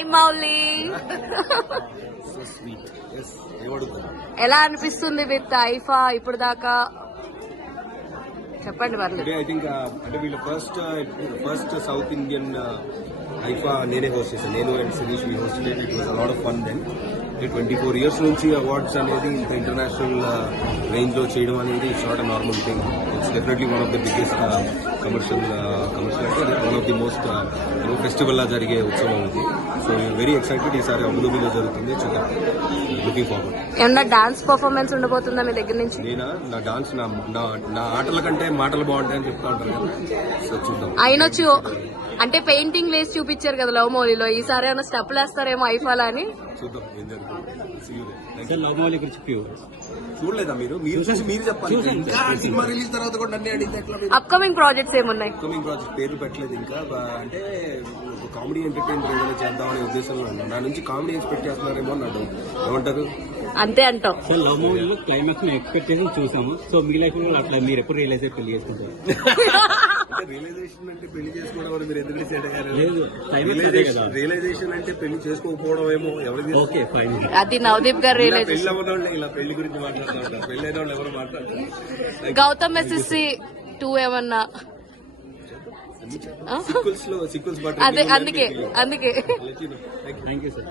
Hi Mouli. ఎలా అనిపిస్తుంది with IIFA ఇప్పుడు దాకా? చెప్పండి పర్లేదు. ఐ థింక్ అంటే వీళ్ళ ఫస్ట్ సౌత్ ఇండియన్ ఐఫా నేనే హోస్ట్ చేశాను. నేను and Shirish we hosted it. It was a lot of fun then. 24 years నుంచి అవార్డ్స్ అనేది ఇంత ఇంటర్నేషనల్ రేంజ్ లో చేయడం అనేది it's not a normal thing. It's definitely one of the biggest commercial అంటే one of the most festival లా జరిగే ఉత్సవం ఇది. So very excited. ఈసారి అబుదాబిలో జరుగుతుంది. చూద్దాం, లుకింగ్ ఫార్వర్డ్. ఏమన్నా డాన్స్ పర్ఫార్మెన్స్ ఉండబోతుందా మీ దగ్గర నుంచి? నేనా నా డాన్స్ నా ఆటల కంటే మాటలు బాగుంటాయని చెప్తా ఉంటారు కదా. సో చూద్దాం. అయినొచ్చు అంటే పెయింటింగ్ వేసి చూపించారు కదా లవ్ మౌలిలో. ఈసారి ఏమైనా స్టెప్లు వేస్తారేమో ఐఫాలా అని చూద్దాం ఏం జరుగుతుంది. లవ్ మౌలి గురించి చూడలేదా మీరు? చూసి మీరు చెప్పాలి. ఇంకా సినిమా రిలీజ్ తర్వాత కూడా నన్ను అడిగితే ఎట్లా? అప్కమింగ్ ప్రాజెక్ట్స్ ఏమున్నాయి? అప్కమింగ్ ప్రాజెక్ట్ పేర్లు పెట్టలేదు ఇంకా. అంటే కామెడీ ఎంటర్టైనర్ ఏదైనా చేద్దామనే ఉద్దేశంలో ఉన్నాను. నా నుంచి కామెడీ ఎక్స్పెక్ట్ చేస్తున్నారేమో అన్నాడు. ఏమంటారు? అంతే అంటాం. సార్ లవ్ మూవీలో క్లైమాక్స్ ఎక్స్పెక్టేషన్ చూసాము. సో మీ లైఫ్ లో అట్లా మీరు ఎప్పుడు రియలైజ్ అయ్యి పెళ్లి చేసుకుంటారు? రియలైజేషన్ అంటే పెళ్లి చేసుకోవడం అని మీరు ఎందుకు డిసైడ్ అయ్యారు? లేదు, రియలైజేషన్ అంటే పెళ్లి చేసుకోకపోవడం ఏమో. ఎవరికి ఓకే ఫైన్. అది నవదీప్ గారు రియలైజేషన్. పెళ్లి అవ్వడం ఇలా పెళ్లి గురించి మాట్లాడుతూ ఉంటారు. పెళ్లి అయిన వాళ్ళు ఎవరు మాట్లాడతారు? గౌతమ్ ఎస్ఎస్సి 2 ఏమన్నా సిక్వెల్స్ బట్ అదే అందుకే థ్యాంక్ యూ సార్.